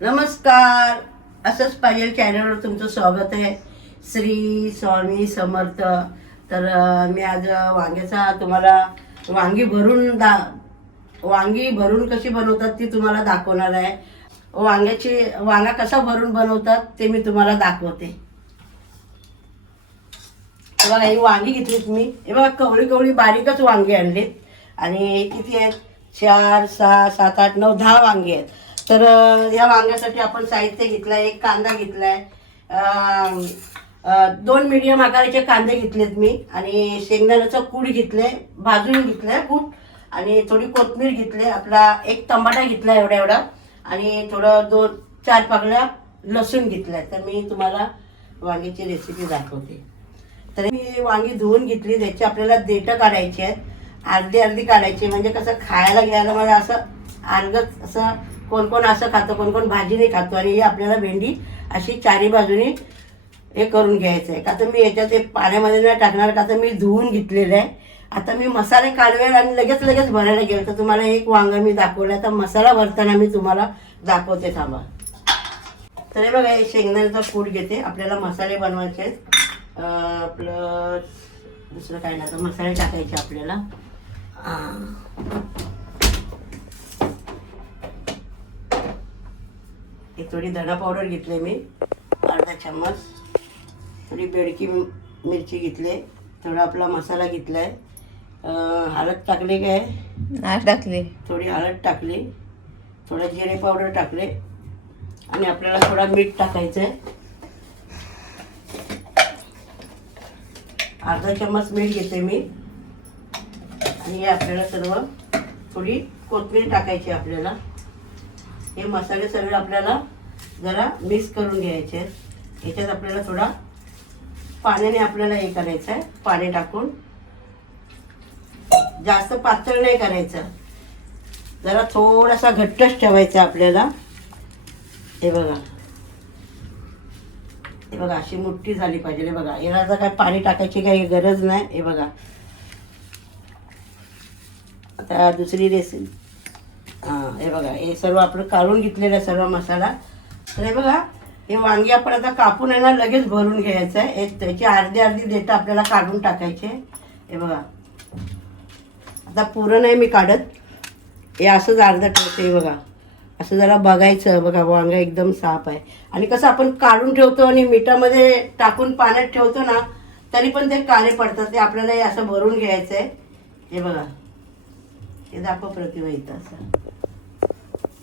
नमस्कार. असंच पाहिजे चॅनलवर तुमचं स्वागत आहे. श्री स्वामी समर्थ. तर मी आज वांग्याचा तुम्हाला वांगी भरून कशी बनवतात ती तुम्हाला दाखवणार आहे. वांगा कसा भरून बनवतात ते मी तुम्हाला दाखवते. हे बघा, ही वांगी घेतलीत मी. हे बघा, कवळी कवळी बारीकच वांगी आणलीत. आणि किती आहेत? 4, 6, 7, 8, 9, 10 वांगी आहेत. तर या वांग्यासाठी आपण साहित्य घेतलंय. एक कांदा घेतलाय, 2 मीडियम आकाराचे कांदे घेतलेत मी. आणि शेंगदाण्याचं कूट घेतले, भाजून घेतलंय कूट. आणि थोडी कोथिंबीर घेतली. आपला एक टमाटा घेतला एवढा एवढा. आणि थोडं 2-4 पाकळ्या लसूण घेतलाय. तर मी तुम्हाला वांग्याची रेसिपी दाखवते. तर मी वांगी धुवून घेतली. त्याची आपल्याला देठं काढायची आहेत. अर्धी अर्धी काढायची, म्हणजे कसं खायला घ्यायला मला असं अर्धच असं. कोण कोण असं खातं, कोण कोण भाजीने खातो. आणि ही आपल्याला भेंडी अशी चारी बाजूनी हे करून घ्यायचं आहे. का तर मी याच्यात पाण्यामध्ये नाही टाकणार, का तर मी धुवून घेतलेलं आहे. आता मी मसाले काढवेल आणि लगेच भरायला गेलं. तर तुम्हाला एक वांगा मी दाखवलं, तर मसाला भरताना मी तुम्हाला दाखवते, थांबा. तर हे बघा, हे शेंगदाण्याचा कूट घेते. आपल्याला मसाले बनवायचे आहेत. आपलं दुसरं काय नाही, तर मसाले टाकायचे आपल्याला. थोडी धना पावडर घेतली मी, अर्धा चम्मच. थोडी बेडकी मिरची घेतली. थोडा आपला मसाला घेतलाय. हळद टाकली काय? टाकली. थोडी हळद टाकली. थोडा जिरे पावडर टाकले. आणि आपल्याला थोडा मीठ टाकायचं आहे. अर्धा चम्मच मीठ घेते मी. आणि हे आपल्याला सर्व थोडी कोथिंबीर टाकायची आपल्याला. हे मसाले सगळे आपल्याला जरा मिक्स करून घ्यायचे आहेत. याच्यात आपल्याला थोडा पाण्याने आपल्याला हे करायचं आहे. पाणी टाकून जास्त पातळ नाही करायचं, जरा थोडासा घट्टच ठेवायचा आपल्याला. हे बघा, हे बघा, अशी मुठ्ठी झाली पाहिजे. हे बघा, याला आता काय पाणी टाकायची काही गरज नाही. हे बघा, आता दुसरी रेसिपी. हे बघा, हे सर्व आपण काढून घेतलेलं आहे सर्व मसाला. तर हे बघा, हे वांगी आपण आता कापून आहे ना लगेच भरून घ्यायचं आहे. त्याची अर्धी अर्धी देठं आपल्याला काढून टाकायचे. हे बघा, आता पुरं नाही मी काढत, हे असंच अर्धं ठेवते. हे बघा, असं जरा बघायचं. बघा, वांगा एकदम साफ आहे. आणि कसं आपण काढून ठेवतो आणि मिठामध्ये टाकून पाण्यात ठेवतो ना, तरी पण ते काळे पडतात. ते आपल्याला हे असं भरून घ्यायचं आहे. हे बघा, हे दाखव प्रतिभा इथं असं.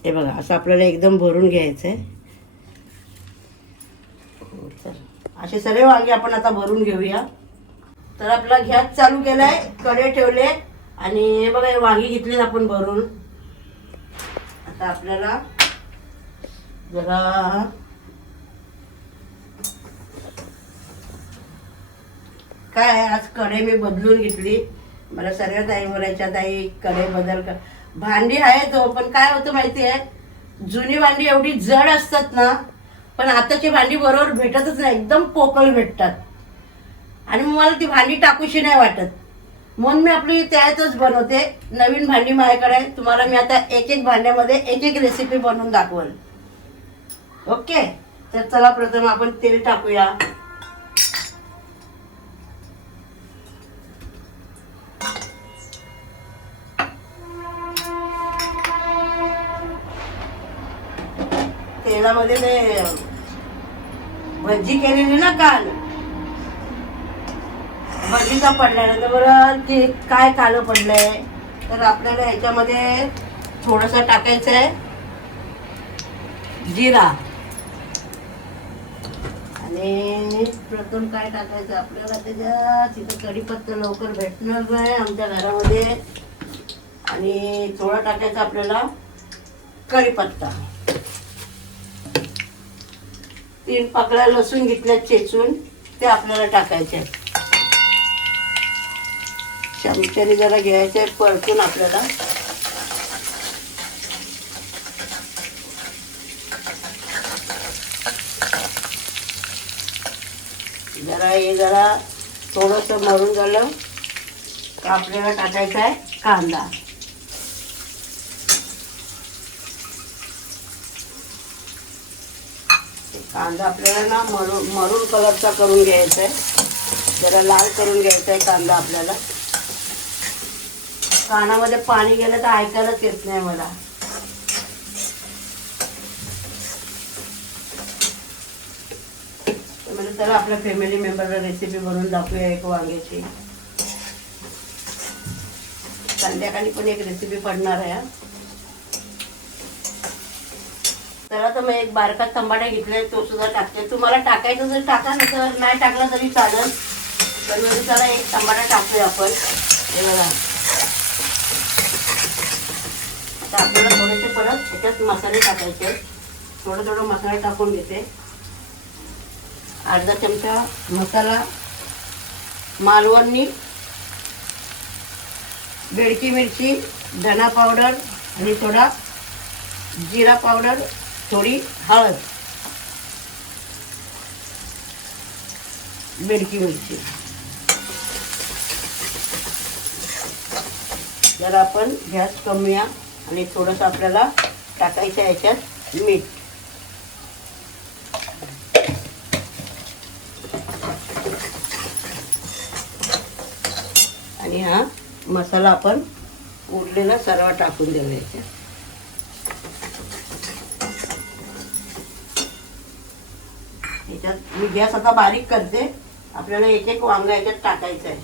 हे बघा, असं आपल्याला एकदम भरून घ्यायचं आहे. असे सर्व वांगे आपण आता भरून घेऊया. तर आपला गॅस चालू केलाय, कढई ठेवले. आणि हे बघा, हे वांगी घेतले आपण भरून. आता आपल्याला जरा काय, आज कढई मी बदलून घेतली. मला सर्व ताई बोलायच्या, ताई कढई बदल कर. भांडी आहे तो, पण काय होतं माहिती आहे, जुनी भांडी एवढी जड असतात ना, पण आताची भांडी बरोबर भेटतच नाही. एकदम पोकळ भेटतात. आणि मला ती भांडी टाकूशी नाही वाटत, म्हणून मी आपली त्यातच बनवते. नवीन भांडी माझ्याकडे. तुम्हाला मी आता एक एक भांड्यामध्ये एक एक रेसिपी बनवून दाखवल. ओके, तर चला प्रथम आपण तेल टाकूया. तेलामध्ये ते भजी केलेली ना काल, भजीचा पडल्यानंतर बरं ते काय काळं पडलंय. तर आपल्याला ह्याच्यामध्ये थोडंसं टाकायचं आहे जिरा. आणि प्रथम काय टाकायचं आपल्याला त्याच्यात, तिथं कढीपत्ता लवकर भेटणार नाही आमच्या घरामध्ये. आणि थोडा टाकायचा आपल्याला कढीपत्ता. 3 पाकळ्या लसूण घेतल्या चेचून, ते आपल्याला टाकायचे. चमच्याने जरा घ्यायचे, परतून आपल्याला. जरा थोडंसं मरून झालं का आपल्याला टाकायचा आहे कांदा. कांदा आपल्याला ना मरून कलरचा करून घ्यायचा आहे, जरा लाल करून घ्यायचा आहे कांदा आपल्याला. कानामध्ये पाणी गेलं तर ऐकायलाच येत नाही मला. म्हणजे चला आपल्या फॅमिली मेंबरला रेसिपी बनवून दाखवूया एक वांग्याची. संध्याकाळी पण एक रेसिपी पडणार आहे. तर मग एक बारका टमाटा घेतलाय, तो सुद्धा टाकते. तुम्हाला टाकायचं जर टाका, नंतर नाही टाकला तरी चालेल. तर म्हणजे चला एक टमाटा टाकूया आपण. हे बघा, आता आपल्याला थोडेसे परत याच्यात मसाले टाकायचे. थोडं मसाला टाकून घेते. अर्धा चमचा मसाला, मालवणी, बेडकी मिरची, धना पावडर आणि थोडा जिरा पावडर, थोडी हळद, बेडकी मिरची. जरा आपण गॅस करूया आणि थोडंसं आपल्याला टाकायचं याच्यात मीठ. आणि हा मसाला आपण उरलेला सर्व टाकून द्यायचा. याच्यात मी गॅस आता बारीक करते. आपल्याला एक एक वांगा याच्यात टाकायचं आहे.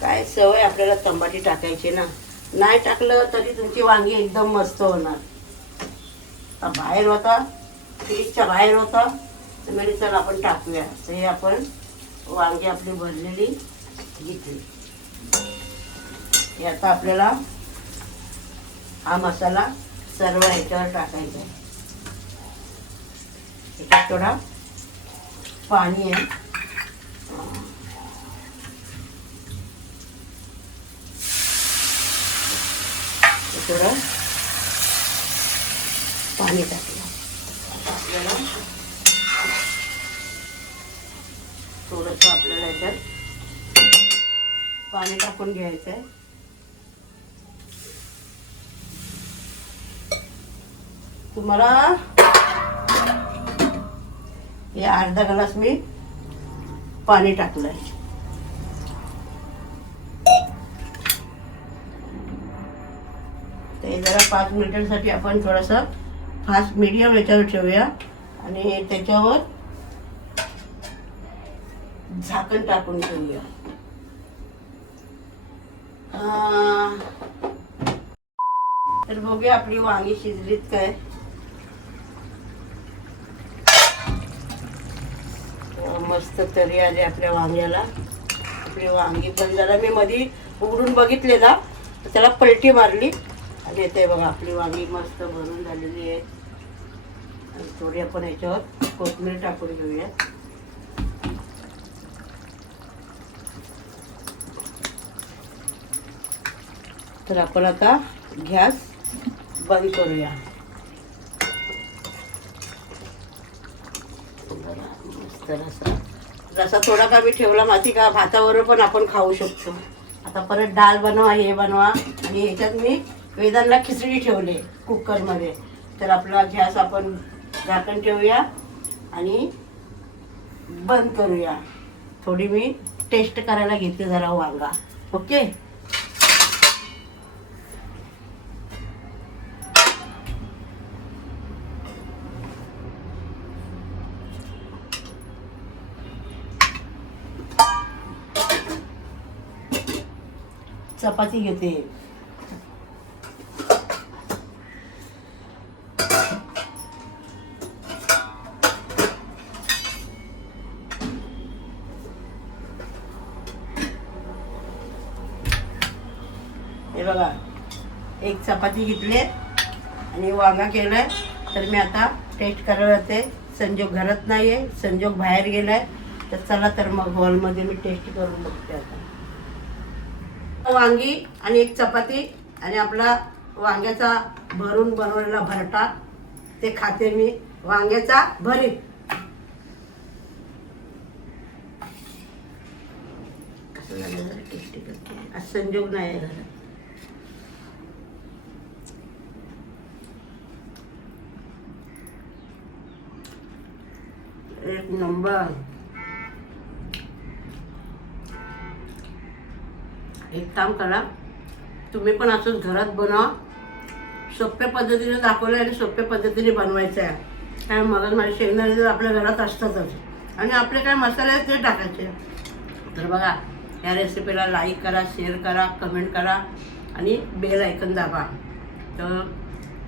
काय सवय आपल्याला टमाटी टाकायची ना, नाही टाकलं तरी तुमची वांगी एकदम मस्त होणार. आता बाहेर होता, फ्रीजच्या बाहेर होता, तर म्हणजे चल आपण टाकूया. तर हे आपण वांगी आपली भरलेली घेतली. हे आता आपल्याला हा मसाला सर्व ह्याच्यावर टाकायचा आहे. याच्यात थोडा पाणी आहे. थोडं पाणी टाकलं. आपल्याला थोडंसं आपल्याला याच्यात पाणी टाकून घ्यायचं आहे. तुम्हाला हे अर्धा ग्लास मी पाणी टाकलंय. ते जरा 5 मिनिटांसाठी आपण थोडंसं फास्ट मीडियम याच्यावर ठेवूया आणि त्याच्यावर झाकण टाकून ठेवूया. तर बघूया आपली वांगी शिजलीत काय. मस्त तरी आली आपल्या वांग्याला. आपली वांगी पण जरा मी मध्ये उघडून बघितलेला, तर त्याला पलटी मारली आणि ते बघा आपली वांगी मस्त भरून झालेली आहे. आणि थोडी आपण याच्यावर कोथिंबीर टाकून घेऊया. तर आपण आता गॅस बंद करूया. रसा थोडा का मी ठेवला माहिती का, भाताबरोबर पण आपण खाऊ शकतो. आता परत डाळ बनवा, हे बनवा. आणि ह्याच्यात मी वेदांना खिचडी ठेवले कुकरमध्ये. तर आपला गॅस आपण झाकण ठेवूया आणि बंद करूया. थोडी मी टेस्ट करायला घेते जरा वांगा. ओके. चपाती घेते. हे बघा, एक चपाती घेतली आणि वांगा केलाय. तर मी आता टेस्ट करायला जाते. संजोग घरात नाही आहे, संजोग बाहेर गेलाय. तर चला तर मग हॉलमध्ये मी टेस्ट करून बघते. आता वांगी आणि एक चपाती आणि आपला वांग्याचा भरून बनवलेला भरटा, ते खाते मी. वांग्याचा भरीत. कसं झालं जरा टेस्टी करते. आज संजोग नाही आहे घरात. एक नंबर. एक काम करा, तुम्ही पण असंच घरात बनवा. सोप्या पद्धतीने दाखवलं आणि सोप्या पद्धतीने बनवायचं आहे. काय मग माझे शेंगदाणे तर आपल्या घरात असतातच आणि आपले काय मसाले आहेत ते टाकायचे. तर बघा, या रेसिपीला लाईक करा, शेअर करा, कमेंट करा आणि बेल आयकन दाबा. तर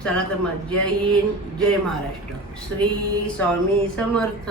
चला तर मग जय हिंद, जय महाराष्ट्र. श्री स्वामी समर्थ.